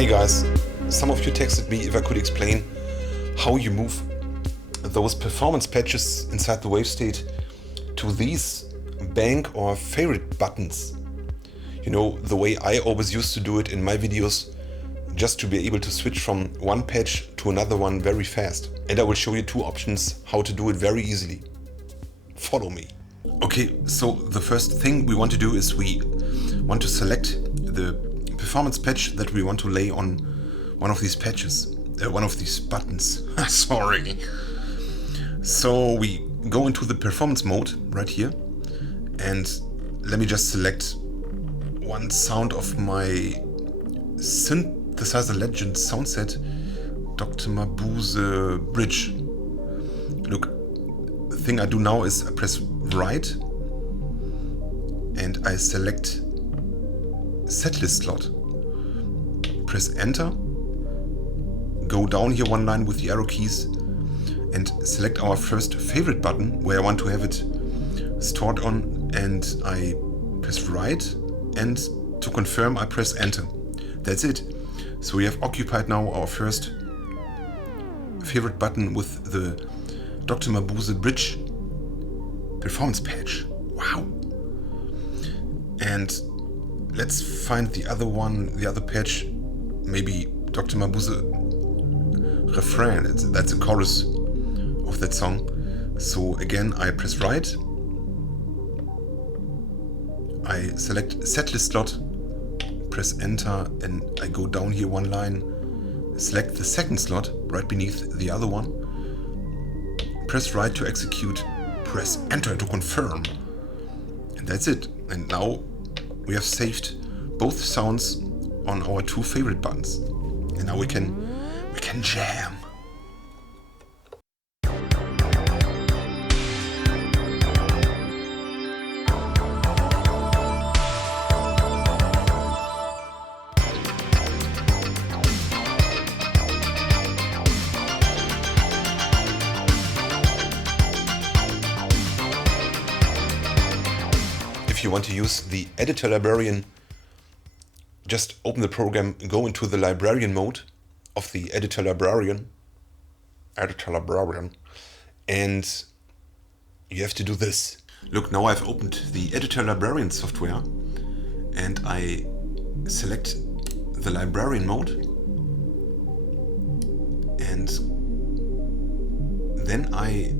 Hey guys, some of you texted me if I could explain how you move those performance patches inside the WaveState to these bank or favorite buttons. You know, the way I always used to do it in my videos, just to be able to switch from one patch to another one very fast. And I will show you two options how to do it very easily. Follow me. Okay, so the first thing we want to do is we want to select the performance patch that we want to lay on one of these patches, one of these buttons. Sorry. So we go into the performance mode right here, and let me just select one sound of my Synthesizer Legend SoundSet Dr. Mabuse bridge. Look, the thing I do now is I press right and I select Setlist slot. Press enter, go down here one line with the arrow keys and select our first favorite button where I want to have it stored on, and I press right, and to confirm I press enter. That's it. So we have occupied now our first favorite button with the Dr. Mabuse bridge performance patch. Wow. And let's find the other one, the other patch, maybe Dr. Mabuse refrain. That's a chorus of that song. So again, I press right, I select setlist slot, press enter, and I go down here one line, select the second slot right beneath the other one, press right to execute, press enter to confirm, and that's it. And now we have saved both sounds on our two favorite buttons, and now we can jam. If you want to use the Editor Librarian, just open the program, go into the librarian mode of the Editor Librarian, and you have to do this. Look, now I've opened the Editor Librarian software and I select the librarian mode, and then I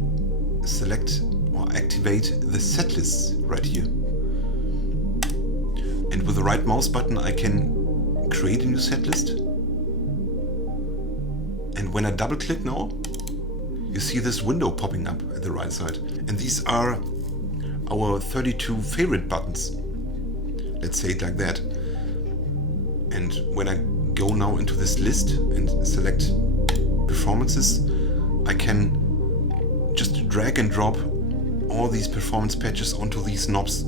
select or activate the setlists right here. And with the right mouse button I can create a new setlist. And when I double click now, you see this window popping up at the right side. And these are our 32 favorite buttons. Let's say it like that. And when I go now into this list and select performances, I can just drag and drop all these performance patches onto these knobs.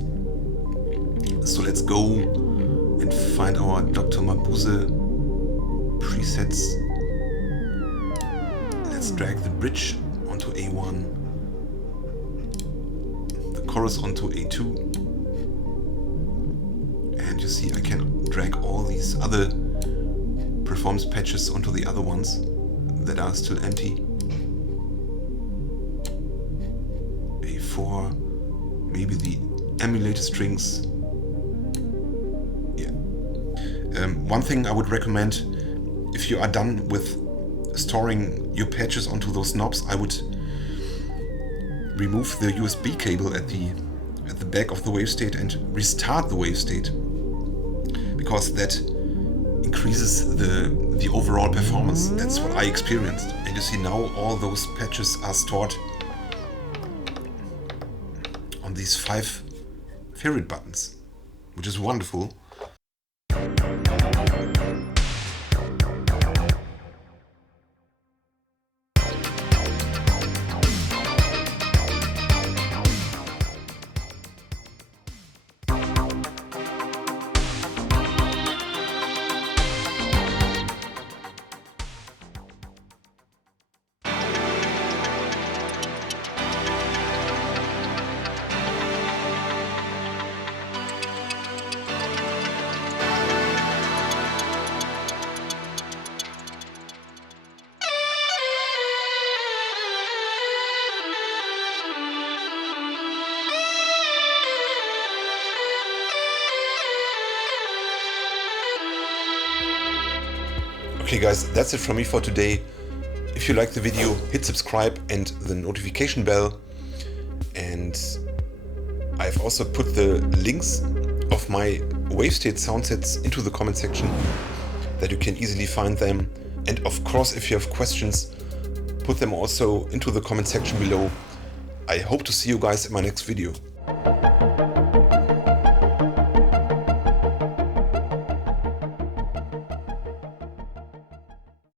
So let's go and find our Dr. Mabuse presets. Let's drag the bridge onto A1, the chorus onto A2, and you see I can drag all these other performance patches onto the other ones that are still empty. A4, maybe the emulator strings. One thing I would recommend, if you are done with storing your patches onto those knobs, I would remove the USB cable at the back of the WaveState and restart the WaveState, because that increases the overall performance. That's what I experienced. And you see now all those patches are stored on these 5 favorite buttons, which is wonderful. Okay guys, that's it from me for today. If you liked the video, hit subscribe and the notification bell. And I've also put the links of my Wavestate sound sets into the comment section that you can easily find them. And of course, if you have questions, put them also into the comment section below. I hope to see you guys in my next video.